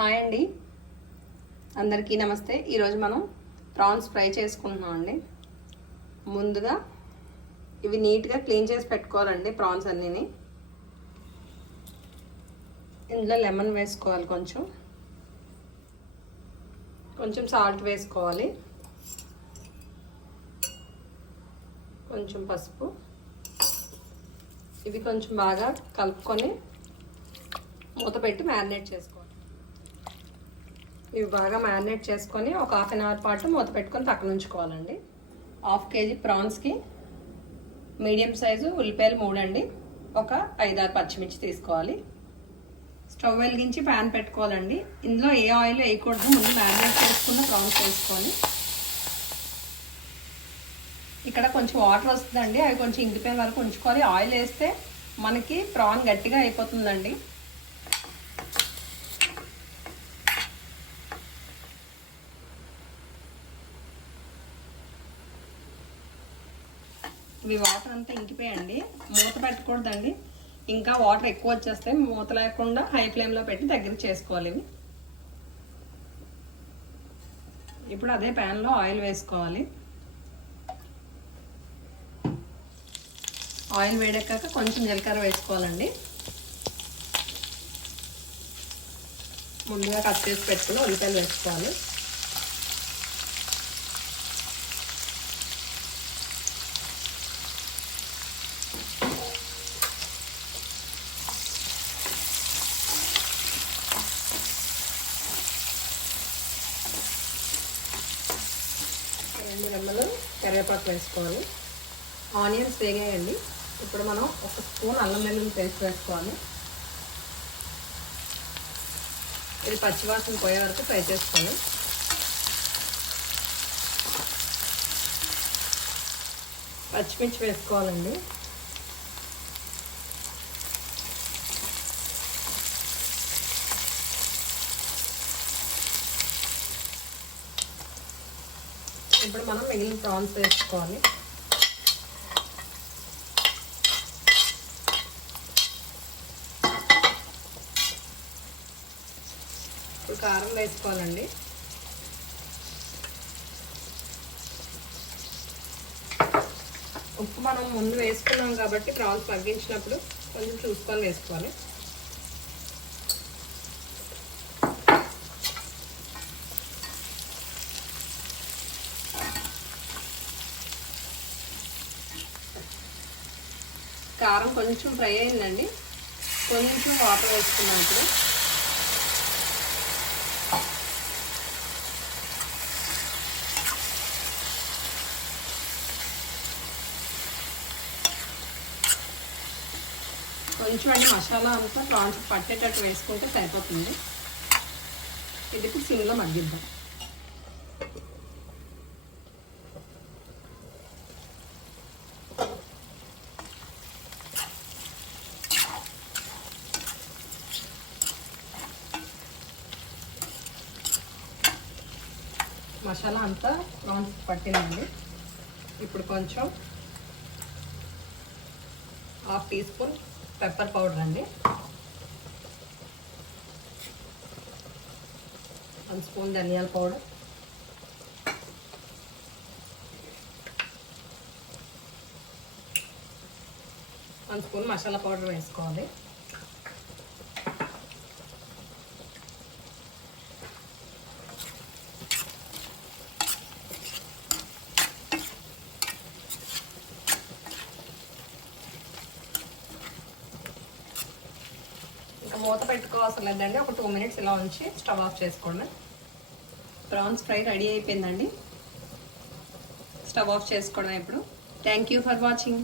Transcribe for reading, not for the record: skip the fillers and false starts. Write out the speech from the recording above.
Hi అండి, అందరికీ నమస్తే. ఈరోజు మనం ప్రాన్స్ ఫ్రై చేసుకుంటున్నాం అండి. ముందుగా ఇవి నీట్గా క్లీన్ చేసి పెట్టుకోవాలండి. ప్రాన్స్ అన్నీని ఇందులో లెమన్ వేసుకోవాలి, కొంచెం సాల్ట్ వేసుకోవాలి, కొంచెం పసుపు. ఇవి కొంచెం బాగా కలుపుకొని మూత పెట్టి మ్యారినేట్ చేసుకోవాలి. ఇవి బాగా మ్యారినేట్ చేసుకొని ఒక హాఫ్ అన్ అవర్ పాటు మూత పెట్టుకొని పక్కన ఉంచుకోవాలండి. 1/2 కేజీ ప్రాన్స్కి మీడియం సైజు ఉల్లిపాయలు 3 అండి, ఒక 5-6 పచ్చిమిర్చి తీసుకోవాలి. స్టవ్ వెలిగించి ప్యాన్ పెట్టుకోవాలండి. ఇందులో ఏ ఆయిల్ వేయకూడదు, ముందు మ్యారినేట్ చేసుకున్న ప్రాన్స్ వేసుకొని ఇక్కడ కొంచెం వాటర్ వస్తుందండి, అవి కొంచెం ఇంకిపోయే వరకు ఉంచుకోవాలి. ఆయిల్ వేస్తే మనకి ప్రాన్ గట్టిగా అయిపోతుందండి. ఇవి వాటర్ అంతా ఇంకిపోయండి, మూత పెట్టకూడదండి. ఇంకా వాటర్ ఎక్కువ వచ్చేస్తే మూత లేకుండా హై ఫ్లేమ్లో పెట్టి దగ్గర చేసుకోవాలి. ఇవి ఇప్పుడు అదే ప్యాన్లో ఆయిల్ వేసుకోవాలి. ఆయిల్ వేడెక్కాక కొంచెం జీలకర్ర వేసుకోవాలండి. ముందుగా కట్ చేసి పెట్టుకుని ఉల్లిపాయలు వేసుకోవాలి. రెమ్మలు కరివేపాకు వేసుకోవాలి. ఆనియన్స్ వేగాయండి. ఇప్పుడు మనం 1 స్పూన్ అల్లం వెల్లుల్లి పేస్ట్ వేసుకోవాలి. ఇది పచ్చివాసన పోయే వరకు ఫ్రై చేసుకోవాలి. పచ్చిమిర్చి వేసుకోవాలండి. ఇప్పుడు మనం మిగిలిన ప్రాన్స్ వేసుకోవాలి. ఇప్పుడు కారం వేసుకోవాలండి. ఉప్పు మనం ముందు వేసుకున్నాం కాబట్టి ప్రాన్స్ మగ్గించినప్పుడు కొంచెం చూసుకొని వేసుకోవాలి. కారం కొంచెం ఫ్రై అయిందండి, కొంచెం వాటర్ వేసుకున్నాం. ఇప్పుడు కొంచెం మసాలా అంతా ప్రాన్స్ పట్టేటట్టు వేసుకుంటే సరిపోతుంది. ఇది సిమ్లో మగ్గిద్దాం. మసాలా అంతా ప్రాన్స్ పట్టిందండి. ఇప్పుడు కొంచెం 1/2 టీ స్పూన్ పెప్పర్ పౌడర్ అండి, 1 స్పూన్ ధనియాల పౌడర్, 1 స్పూన్ మసాలా పౌడర్ వేసుకోవాలి. మూత పెట్టుకోవాల్సిన లేదండి, ఒక 2 మినిట్స్ ఇలా ఉంచి స్టవ్ ఆఫ్ చేసుకోండి. ప్రాన్స్ ఫ్రై రెడీ అయిపోయిందండి. స్టవ్ ఆఫ్ చేసుకోవడం ఇప్పుడు. Thank you for watching.